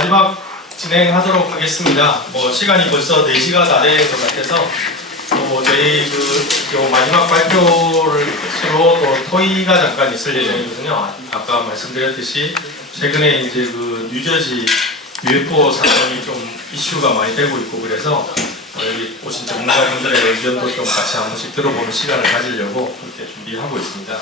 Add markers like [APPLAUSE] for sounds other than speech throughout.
마지막 진행하도록 하겠습니다. 뭐 시간이 벌써 4시가 다 된 것 같아서 또 저희 그요 마지막 발표를 서로 또 토의가 잠깐 있을 예정이거든요. 아까 말씀드렸듯이 최근에 이제 그 뉴저지 UFO 사건이 좀 이슈가 많이 되고 있고 그래서 어, 여기 오신 전문가분들의 의견도 좀 같이 한 번씩 들어보는 시간을 가지려고 그렇게 준비하고 있습니다.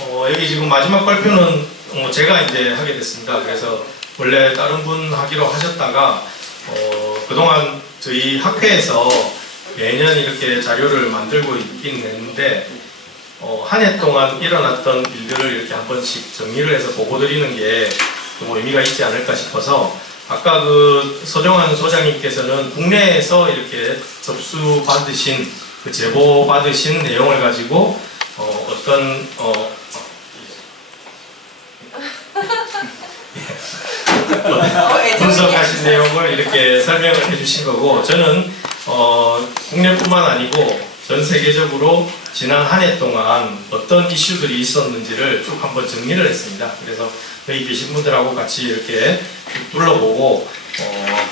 어, 여기 지금 마지막 발표는 어, 제가 이제 하게 됐습니다. 그래서 원래 다른 분 하기로 하셨다가 어, 그동안 저희 학회에서 매년 이렇게 자료를 만들고 있긴 했는데 어, 한 해 동안 일어났던 일들을 이렇게 한 번씩 정리를 해서 보고 드리는 게좀 의미가 있지 않을까 싶어서 아까 그 서정환 소장님께서는 국내에서 이렇게 접수 받으신 그 제보 받으신 내용을 가지고 어, 어떤 어, [LAUGHS] 분석하신 내용을 이렇게 설명을 해주신 거고 저는 어, 국내뿐만 아니고 전 세계적으로 지난 한 해 동안 어떤 이슈들이 있었는지를 쭉 한번 정리를 했습니다. 그래서 여기 계신 분들하고 같이 이렇게 쭉 둘러보고 어,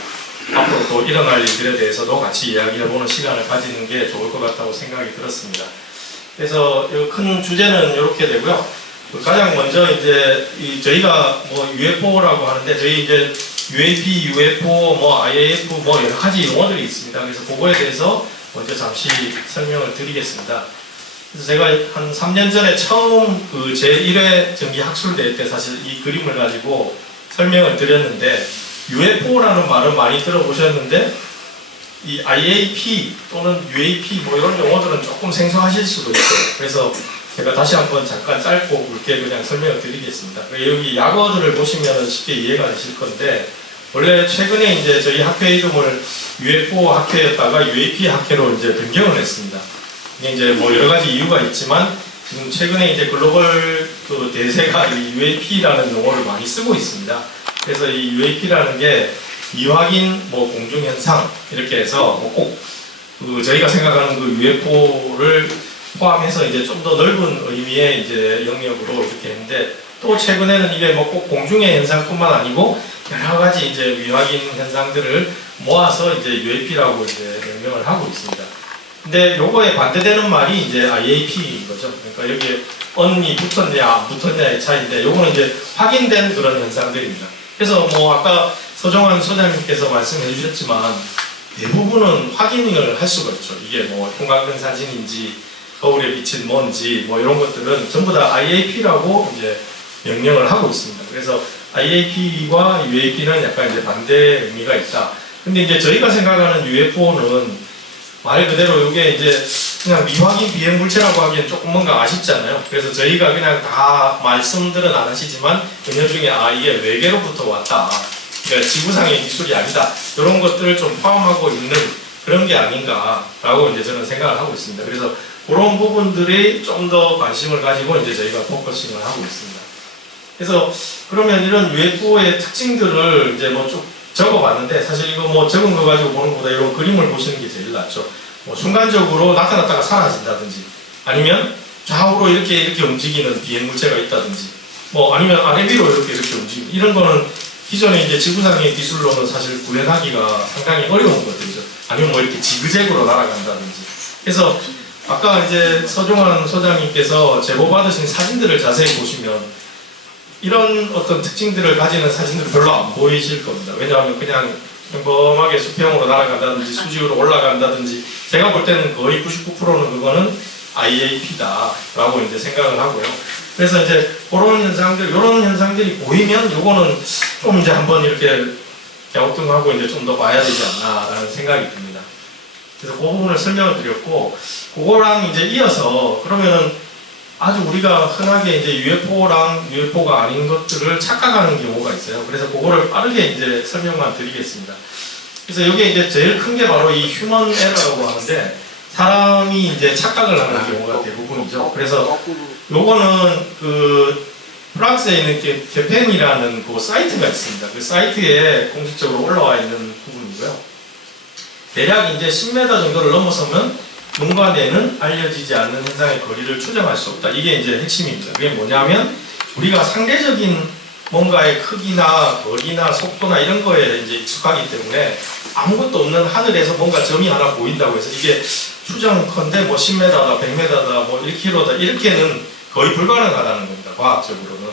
앞으로 또 일어날 일들에 대해서도 같이 이야기해보는 시간을 가지는 게 좋을 것 같다고 생각이 들었습니다. 그래서 이큰 주제는 이렇게 되고요. 그 가장 먼저 이제 이 저희가 뭐 UFO라고 하는데 저희 이제 UAP, UFO, 뭐 IAF 뭐 여러 가지 용어들이 있습니다. 그래서 그거에 대해서 먼저 잠시 설명을 드리겠습니다. 그래서 제가 한 3년 전에 처음 그 제1회 정기 학술대회 때 사실 이 그림을 가지고 설명을 드렸는데 UFO라는 말은 많이 들어보셨는데 이 IAP 또는 UAP 뭐 이런 용어들은 조금 생소하실 수도 있어요. 그래서 제가 다시 한번 잠깐 짧고 굵게 그냥 설명을 드리겠습니다. 여기 약어들을 보시면 쉽게 이해가 되실 건데 원래 최근에 이제 저희 학회 이름을 UFO 학회였다가 UAP 학회로 이제 변경을 했습니다. 이게 이제 뭐 여러 가지 이유가 있지만 지금 최근에 이제 글로벌 그 대세가 이 UAP라는 용어를 많이 쓰고 있습니다. 그래서 이 UAP라는 게 미확인 뭐 공중 현상 이렇게 해서 뭐 꼭 그 저희가 생각하는 그 UFO를 포함해서 이제 좀 더 넓은 의미의 이제 영역으로 이렇게 했는데 또 최근에는 이게 뭐 꼭 공중의 현상뿐만 아니고 여러 가지 이제 미확인 현상들을 모아서 이제 UAP라고 이제 명명을 하고 있습니다. 근데 요거에 반대되는 말이 이제 IAP인 거죠. 그러니까 여기에 언이 붙었냐 안 붙었냐의 차이인데 요거는 이제 확인된 그런 현상들입니다. 그래서 뭐 아까 서정환 소장님께서 말씀해 주셨지만 대부분은 확인을 할 수가 있죠. 이게 뭐 형광등 사진인지 거울에 비친 먼지 뭐 이런 것들은 전부 다 IAP라고 이제 명령을 하고 있습니다. 그래서 IAP와 UAP는 약간 이제 반대 의미가 있다. 근데 이제 저희가 생각하는 UFO는 말 그대로 이게 이제 그냥 미확인 비행 물체라고 하기엔 조금 뭔가 아쉽잖아요. 그래서 저희가 그냥 다 말씀들은 안 하시지만 은연 중에 아 이게 외계로부터 왔다. 그러니까 지구상의 기술이 아니다. 이런 것들을 좀 포함하고 있는 그런 게 아닌가라고 이제 저는 생각을 하고 있습니다. 그래서 그런 부분들이 좀 더 관심을 가지고 이제 저희가 포커싱을 하고 있습니다. 그래서 그러면 이런 UFO의 특징들을 이제 뭐 쭉 적어봤는데 사실 이거 뭐 적은 거 가지고 보는 것보다 이런 그림을 보시는 게 제일 낫죠. 뭐 순간적으로 나타났다가 사라진다든지 아니면 좌우로 이렇게 이렇게 움직이는 비행 물체가 있다든지 뭐 아니면 아래 위로 이렇게 이렇게 움직이는 이런 거는 기존의 이제 지구상의 기술로는 사실 구현하기가 상당히 어려운 것들이죠. 아니면 뭐 이렇게 지그재그로 날아간다든지. 그래서 아까 이제 서종환 소장님께서 제보 받으신 사진들을 자세히 보시면 이런 어떤 특징들을 가지는 사진들은 별로 안 보이실 겁니다. 왜냐하면 그냥 평범하게 수평으로 날아간다든지 수직으로 올라간다든지 제가 볼 때는 거의 99%는 그거는 IAP다라고 이제 생각을 하고요. 그래서 이제 그런 현상들, 이런 현상들이 보이면 요거는 좀 이제 한번 이렇게 갸우뚱하고 이제 좀 더 봐야 되지 않나라는 생각이 듭니다. 그래서 그 부분을 설명을 드렸고, 그거랑 이제 이어서 그러면은 아주 우리가 흔하게 이제 UFO랑 UFO가 아닌 것들을 착각하는 경우가 있어요. 그래서 그거를 빠르게 이제 설명만 드리겠습니다. 그래서 여기에 이제 제일 큰 게 바로 이 휴먼 에러라고 하는데 사람이 이제 착각을 하는 경우가 대부분이죠. 그래서 요거는 그 프랑스에 있는 게 개펜이라는 그 사이트가 있습니다. 그 사이트에 공식적으로 올라와 있는 부분이고요. 대략 이제 10m 정도를 넘어서면 눈과 뇌는 알려지지 않는 현상의 거리를 추정할 수 없다. 이게 이제 핵심입니다. 그게 뭐냐면 우리가 상대적인 뭔가의 크기나 거리나 속도나 이런 거에 이제 익숙하기 때문에 아무것도 없는 하늘에서 뭔가 점이 하나 보인다고 해서 이게 추정컨대 뭐 10m다, 100m다, 뭐 1km다 이렇게는 거의 불가능하다는 겁니다. 과학적으로는.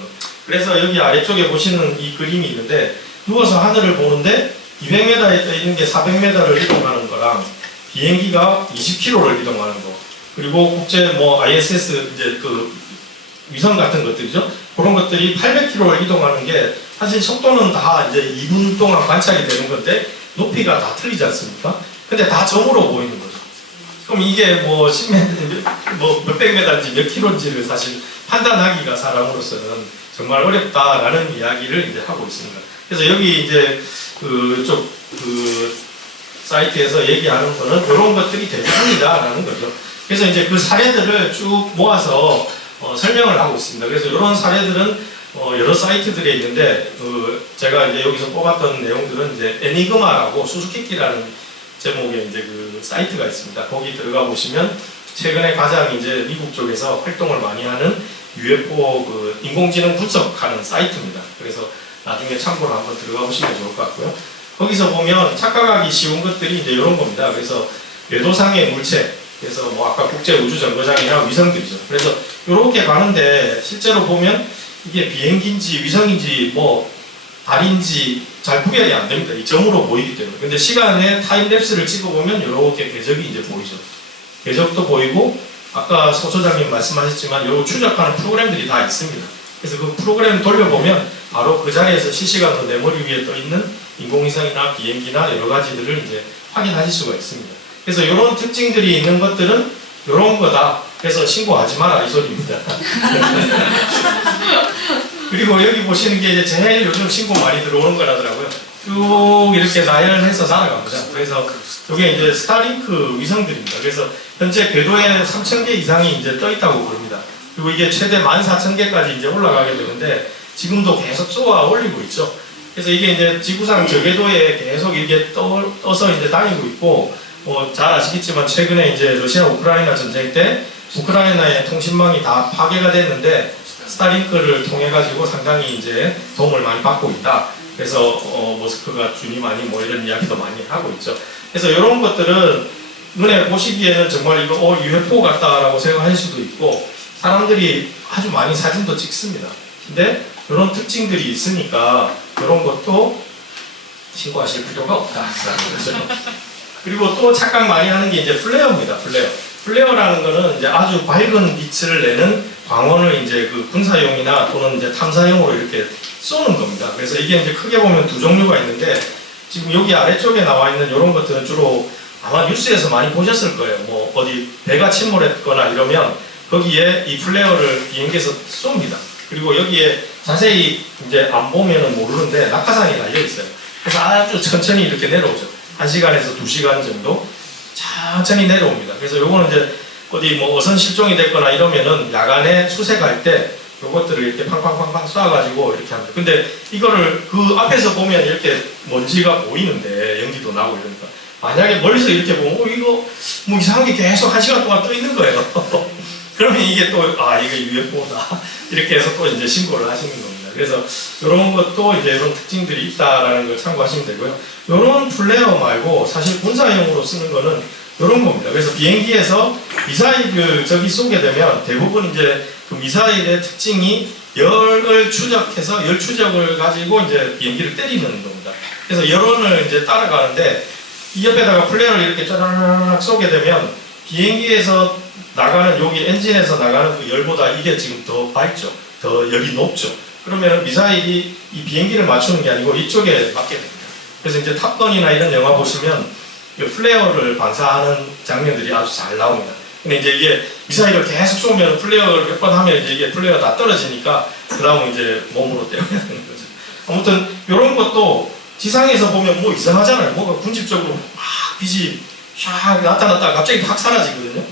그래서 여기 아래쪽에 보시는 이 그림이 있는데 누워서 하늘을 보는데 200m에 떠 있는 게 400m를 이동하는 거랑 비행기가 20km를 이동하는 거 그리고 국제 뭐 ISS 이제 그 위성 같은 것들이죠. 그런 것들이 800km를 이동하는 게 사실 속도는 다 이제 2분 동안 관찰이 되는 건데 높이가 다 틀리지 않습니까? 근데 다 점으로 보이는 거죠. 그럼 이게 뭐 10m, 뭐 몇백 메다인지 몇 킬로인지를 사실 판단하기가 사람으로서는 정말 어렵다라는 이야기를 이제 하고 있습니다. 그래서 여기 이제 그쪽 그 사이트에서 얘기하는 거는 이런 것들이 대단이다라는 거죠. 그래서 이제 그 사례들을 쭉 모아서 어, 설명을 하고 있습니다. 그래서 이런 사례들은 어, 여러 사이트들에 있는데 그 제가 이제 여기서 뽑았던 내용들은 이제 애니그마라고 수수께끼라는 제목의 이제 그 사이트가 있습니다. 거기 들어가 보시면 최근에 가장 이제 미국 쪽에서 활동을 많이 하는 UFO 그 인공지능 분석하는 사이트입니다. 그래서 나중에 참고로 한번 들어가 보시면 좋을 것 같고요. 거기서 보면 착각하기 쉬운 것들이 이제 이런 겁니다. 그래서 궤도상의 물체, 그래서 뭐 아까 국제 우주 정거장이나 위성들이죠. 그래서 이렇게 가는데 실제로 보면 이게 비행기인지 위성인지 뭐 달인지 잘 구별이 안 됩니다. 이 점으로 보이기 때문에. 근데 시간에 타임랩스를 찍어보면 이렇게 궤적이 이제 보이죠. 궤적도 보이고 아까 소 소장님 말씀하셨지만 요 추적하는 프로그램들이 다 있습니다. 그래서 그 프로그램 돌려보면 바로 그 자리에서 실시간으로 내 머리 위에 떠 있는 인공위성이나 비행기나 여러 가지들을 이제 확인하실 수가 있습니다. 그래서 이런 특징들이 있는 것들은 이런 거다. 그래서 신고하지 마라 이 소리입니다. [LAUGHS] 그리고 여기 보시는 게 이제 제일 요즘 신고 많이 들어오는 거라더라고요. 쭉 이렇게 나열해서 살아갑니다. 그래서 이게 이제 스타링크 위성들입니다. 그래서 현재 궤도에 3,000개 이상이 이제 떠 있다고 그럽니다. 그리고 이게 최대 14,000개까지 이제 올라가게 되는데 지금도 계속 쏘아 올리고 있죠. 그래서 이게 이제 지구상 저궤도에 계속 이렇게 떠, 떠서 이제 다니고 있고 뭐 잘 아시겠지만 최근에 이제 러시아 우크라이나 전쟁 때 우크라이나의 통신망이 다 파괴가 됐는데 스타링크를 통해 가지고 상당히 이제 도움을 많이 받고 있다. 그래서 어, 모스크가 주님 아니 뭐 이런 이야기도 많이 하고 있죠. 그래서 이런 것들은 눈에 보시기에는 정말 이거 어, UFO 같다라고 생각할 수도 있고 사람들이 아주 많이 사진도 찍습니다. 근데 이런 특징들이 있으니까 이런 것도 신고하실 필요가 거죠. [LAUGHS] 그리고 또 착각 많이 하는 게 이제 플레어입니다. 플레어. 플레어라는 거는 이제 아주 밝은 빛을 내는 광원을 이제 그 군사용이나 또는 이제 탐사용으로 이렇게 쏘는 겁니다. 그래서 이게 이제 크게 보면 두 종류가 있는데 지금 여기 아래쪽에 나와 있는 이런 것들은 주로 아마 뉴스에서 많이 보셨을 거예요. 뭐 어디 배가 침몰했거나 이러면 거기에 이 플레어를 비행기에서 쏩니다. 그리고 여기에 자세히 이제 안 보면은 모르는데 낙하산이 달려 있어요. 그래서 아주 천천히 이렇게 내려오죠. 1시간에서 2시간 정도 천천히 내려옵니다. 그래서 요거는 이제 어디 뭐 어선 실종이 됐거나 이러면은 야간에 수색할 때 요것들을 이렇게 팡팡팡팡 쏴가지고 이렇게 합니다. 근데 이거를 그 앞에서 보면 이렇게 먼지가 보이는데 연기도 나고 이러니까 만약에 멀리서 이렇게 보면 어, 이거 뭐 이상한 게 계속 한 시간 동안 떠 있는 거예요. [LAUGHS] 그러면 이게 또 아 이거 UFO다 [LAUGHS] 이렇게 해서 또 이제 신고를 하시는 겁니다. 그래서 이런 것도 이제 이런 특징들이 있다라는 걸 참고하시면 되고요. 이런 플레어 말고 사실 군사용으로 쓰는 거는 이런 겁니다. 그래서 비행기에서 미사일을 저기 쏘게 되면 대부분 이제 그 미사일의 특징이 열을 추적해서 열 추적을 가지고 이제 비행기를 때리는 겁니다. 그래서 열원을 이제 따라가는데 이 옆에다가 플레어를 이렇게 짜라락 쏘게 되면 비행기에서 나가는 여기 엔진에서 나가는 그 열보다 이게 지금 더 밝죠. 더 열이 높죠. 그러면 미사일이 이 비행기를 맞추는 게 아니고 이쪽에 맞게 됩니다. 그래서 이제 탑건이나 이런 영화 보시면 이 플레어를 반사하는 장면들이 아주 잘 나옵니다. 근데 이제 이게 미사일을 계속 쏘면 플레어를 몇 번 하면 이제 이게 플레어 다 떨어지니까 그 다음은 이제 몸으로 때려야 되는 거죠. 아무튼 이런 것도 지상에서 보면 뭐 이상하잖아요. 뭐가 군집적으로 막 빛이 샥 나타났다가 갑자기 확 사라지거든요.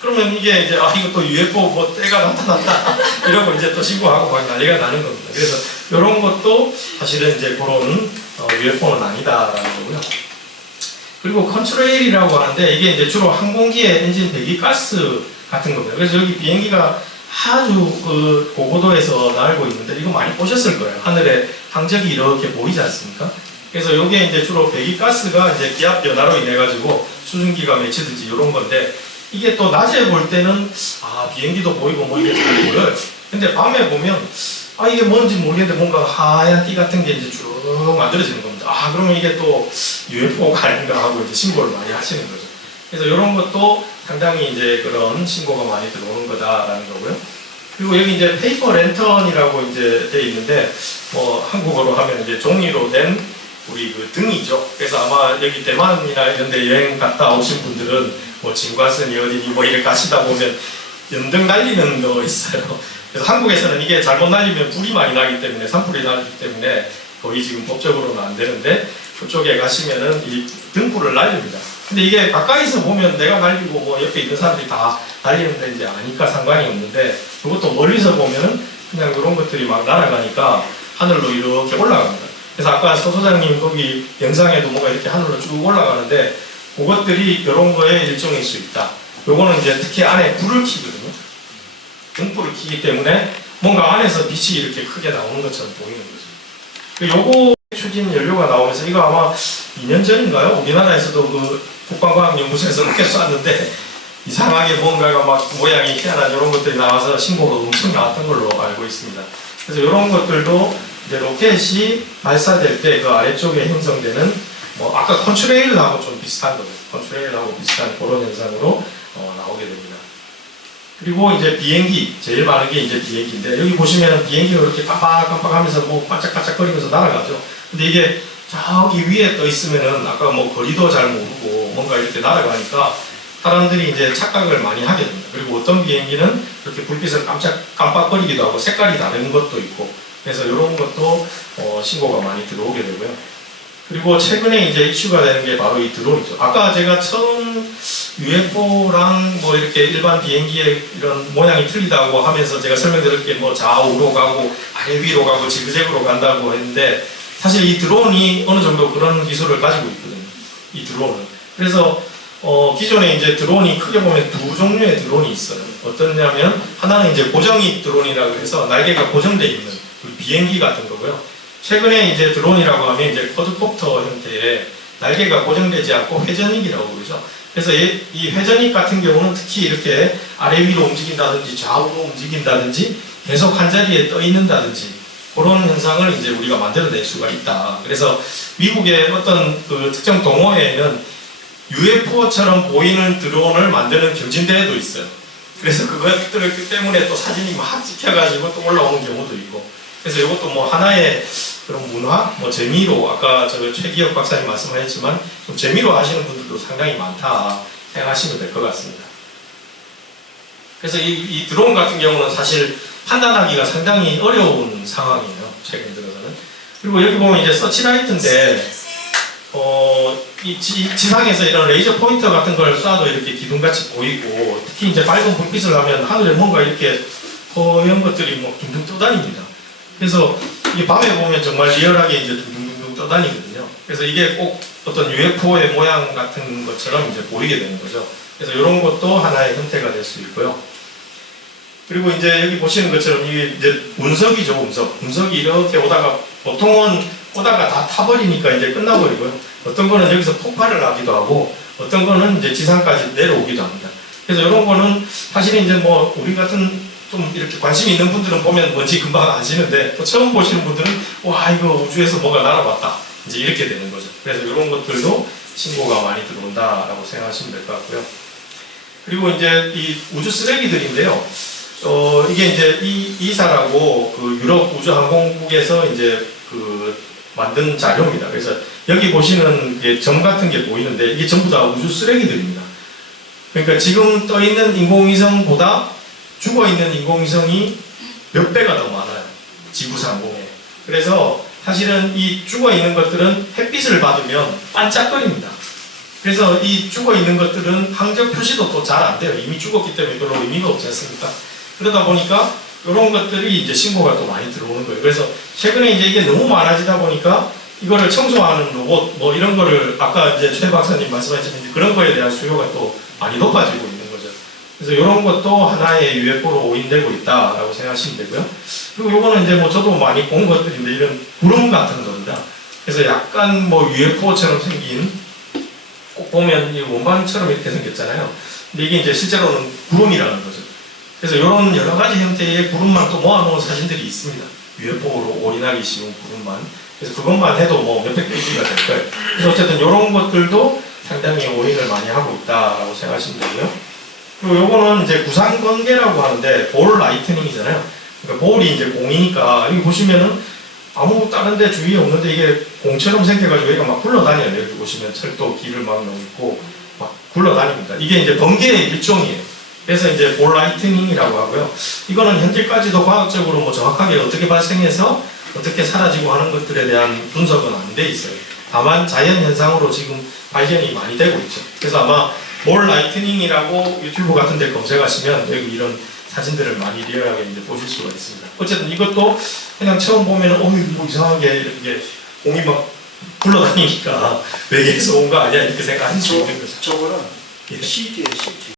그러면 이게 이제 아 이거 또 UFO 뭐 때가 나타났다 [LAUGHS] 이러고 이제 또 신고하고 막 난리가 나는 겁니다. 그래서 이런 것도 사실은 이제 그런 어, UFO는 아니다라는 거고요. 그리고 컨트레일이라고 하는데 이게 이제 주로 항공기의 엔진 배기 가스 같은 겁니다. 그래서 여기 비행기가 아주 그 고고도에서 날고 있는데 이거 많이 보셨을 거예요. 하늘에 항적이 이렇게 보이지 않습니까? 그래서 이게 이제 주로 배기 가스가 이제 기압 변화로 인해 가지고 수증기가 맺히든지 이런 건데 이게 또 낮에 볼 때는 아 비행기도 보이고 뭐 이게 잘 보여요. 근데 밤에 보면 아 이게 뭔지 모르겠는데 뭔가 하얀 띠 같은 게 이제 쭉 만들어지는 겁니다. 아 그러면 이게 또 UFO가 아닌가 하고 이제 신고를 많이 하시는 거죠. 그래서 이런 것도 상당히 이제 그런 신고가 많이 들어오는 거다라는 거고요. 그리고 여기 이제 페이퍼 랜턴이라고 이제 돼 있는데 뭐 한국어로 하면 이제 종이로 된 우리 그 등이죠. 그래서 아마 여기 대만이나 이런 데 여행 갔다 오신 분들은 뭐 진과선이 어디니 뭐 이렇게 가시다 보면 연등 날리는 거 있어요. 그래서 한국에서는 이게 잘못 날리면 불이 많이 나기 때문에 산불이 나기 때문에 거의 지금 법적으로는 안 되는데 그쪽에 가시면은 이 등불을 날립니다. 근데 이게 가까이서 보면 내가 날리고 뭐 옆에 있는 사람들이 다 날리는데 이제 아니까 상관이 없는데 이것도 멀리서 보면은 그냥 이런 것들이 막 날아가니까 하늘로 이렇게 올라갑니다. 그래서 아까 서 소장님 거기 영상에도 뭐가 이렇게 하늘로 쭉 올라가는데 그것들이 이런 거의 일종일 수 있다. 요거는 이제 특히 안에 불을 켜거든요. 등불을 켜기 때문에 뭔가 안에서 빛이 이렇게 크게 나오는 것처럼 보이는 거죠. 그 요거 추진 연료가 나오면서 이거 아마 2년 전인가요? 우리나라에서도 그 국방과학연구소에서 쐈는데 이상하게 뭔가가 막 모양이 희한한 이런 것들이 나와서 신고가 엄청 나왔던 걸로 알고 있습니다. 그래서 이런 것들도 이제 로켓이 발사될 때 그 아래쪽에 형성되는 뭐 아까 컨트레일하고 좀 비슷한 거죠. 컨트레일하고 비슷한 그런 현상으로 어, 나오게 됩니다. 그리고 이제 비행기 제일 많은 게 이제 비행기인데 여기 보시면은 비행기가 이렇게 깜빡깜빡하면서 뭐 반짝반짝거리면서 날아가죠. 근데 이게 저기 위에 떠 있으면은 아까 뭐 거리도 잘 모르고 뭔가 이렇게 날아가니까 사람들이 이제 착각을 많이 하게 됩니다. 그리고 어떤 비행기는 이렇게 불빛을 깜짝 깜빡거리기도 하고 색깔이 다른 것도 있고 그래서 이런 것도 어, 신고가 많이 들어오게 되고요. 그리고 최근에 이제 이슈가 되는 게 바로 이 드론이죠. 아까 제가 처음 UFO랑 뭐 이렇게 일반 비행기의 이런 모양이 틀리다고 하면서 제가 설명드릴 게 뭐 좌우로 가고 아래 위로 가고 지그재그로 간다고 했는데 사실 이 드론이 어느 정도 그런 기술을 가지고 있거든요. 이 드론은. 그래서 어, 기존에 이제 드론이 크게 보면 두 종류의 드론이 있어요. 어떠냐면 하나는 이제 고정입 드론이라고 해서 날개가 고정되어 있는 그 비행기 같은 거고요. 최근에 이제 드론이라고 하면 이제 쿼드콥터 형태의 날개가 고정되지 않고 회전익이라고 그러죠. 그래서 이, 이 회전익 같은 경우는 특히 이렇게 아래 위로 움직인다든지 좌우로 움직인다든지 계속 한 자리에 떠 있는다든지 그런 현상을 이제 우리가 만들어낼 수가 있다. 그래서 미국의 어떤 그 특정 동호회에는 UFO처럼 보이는 드론을 만드는 경진대회도 있어요. 그래서 그것들 때문에 또 사진이 막 찍혀가지고 또 올라오는 경우도 있고. 그래서 이것도 뭐 하나의 그런 문화, 뭐 재미로 아까 저 최기혁 박사님 말씀하셨지만 좀 재미로 하시는 분들도 상당히 많다 생각하시면 될 것 같습니다. 그래서 이, 이 드론 같은 경우는 사실 판단하기가 상당히 어려운 상황이에요. 최근 들어서는. 그리고 여기 보면 이제 서치라이트인데 어, 이 지, 지상에서 이런 레이저 포인터 같은 걸 쏴도 이렇게 기둥같이 보이고 특히 이제 밝은 불빛을 하면 하늘에 뭔가 이렇게 허연 것들이 뭐 둥둥 떠다닙니다. 그래서 이 밤에 보면 정말 리얼하게 이제 둥둥둥 떠다니거든요. 그래서 이게 꼭 어떤 UFO의 모양 같은 것처럼 이제 보이게 되는 거죠. 그래서 이런 것도 하나의 형태가 될 수 있고요. 그리고 이제 여기 보시는 것처럼 이게 이제 운석이죠, 운석. 운석이 이렇게 오다가 보통은 오다가 다 타버리니까 이제 끝나버리고요. 어떤 거는 여기서 폭발을 하기도 하고 어떤 거는 이제 지상까지 내려오기도 합니다. 그래서 이런 거는 사실은 이제 뭐 우리 같은 좀 이렇게 관심 있는 분들은 보면 뭔지 금방 아시는데 또 처음 보시는 분들은 와 이거 우주에서 뭐가 날아왔다 이제 이렇게 되는 거죠. 그래서 이런 것들도 신고가 많이 들어온다라고 생각하시면 될 것 같고요. 그리고 이제 이 우주 쓰레기들인데요. 어 이게 이제 이 이사라고 그 유럽 우주항공국에서 이제 그 만든 자료입니다. 그래서 여기 보시는 게점 같은 게 보이는데 이게 전부 다 우주 쓰레기들입니다. 그러니까 지금 떠 있는 인공위성보다 죽어 있는 인공위성이 몇 배가 더 많아요. 지구 상공에. 그래서 사실은 이 죽어 있는 것들은 햇빛을 받으면 반짝거립니다. 그래서 이 죽어 있는 것들은 항적 표시도 또 잘 안 돼요. 이미 죽었기 때문에 별로 의미가 없지 않습니까? 그러다 보니까 이런 것들이 이제 신고가 또 많이 들어오는 거예요. 그래서 최근에 이제 이게 너무 많아지다 보니까 이거를 청소하는 로봇 뭐 이런 거를 아까 이제 최 박사님 말씀하셨는데 그런 거에 대한 수요가 또 많이 높아지고 있는. 그래서 이런 것도 하나의 UFO로 오인되고 있다라고 생각하시면 되고요. 그리고 요거는 이제 뭐 저도 많이 본 것들인데 이런 구름 같은 겁니다. 그래서 약간 뭐 UFO처럼 생긴 꼭 보면 이 원반처럼 이렇게 생겼잖아요. 근데 이게 이제 실제로는 구름이라는 거죠. 그래서 이런 여러 가지 형태의 구름만 또 모아놓은 사진들이 있습니다. UFO로 올인하기 쉬운 구름만. 그래서 그것만 해도 뭐 몇백 페이지가 될 거예요. 그래서 어쨌든 이런 것들도 상당히 올인을 많이 하고 있다라고 생각하시면 되고요. 그리고 요거는 이제 구상 관계라고 하는데 볼 라이트닝이잖아요. 그러니까 볼이 이제 공이니까 여기 보시면은 아무 다른 데 주위에 없는데 이게 공처럼 생겨가지고 얘가 막 굴러다녀요. 여기 보시면 철도 길을 막 놓고 막 굴러다닙니다. 이게 이제 번개의 일종이에요. 그래서 이제 볼 라이트닝이라고 하고요. 이거는 현재까지도 과학적으로 뭐 정확하게 어떻게 발생해서 어떻게 사라지고 하는 것들에 대한 분석은 안 돼 있어요. 다만 자연 현상으로 지금 발견이 많이 되고 있죠. 그래서 아마 볼 라이트닝이라고 유튜브 같은 데 검색하시면 여기 이런 사진들을 많이 리얼하게 이제 보실 수가 있습니다. 어쨌든 이것도 그냥 처음 보면 어, 이거 뭐 이상하게 이렇게 공이 막 굴러다니니까 [LAUGHS] 외계에서 온 거 아니야 이렇게 생각하실 수 있는 거죠. 저거는 예. CD에 CD.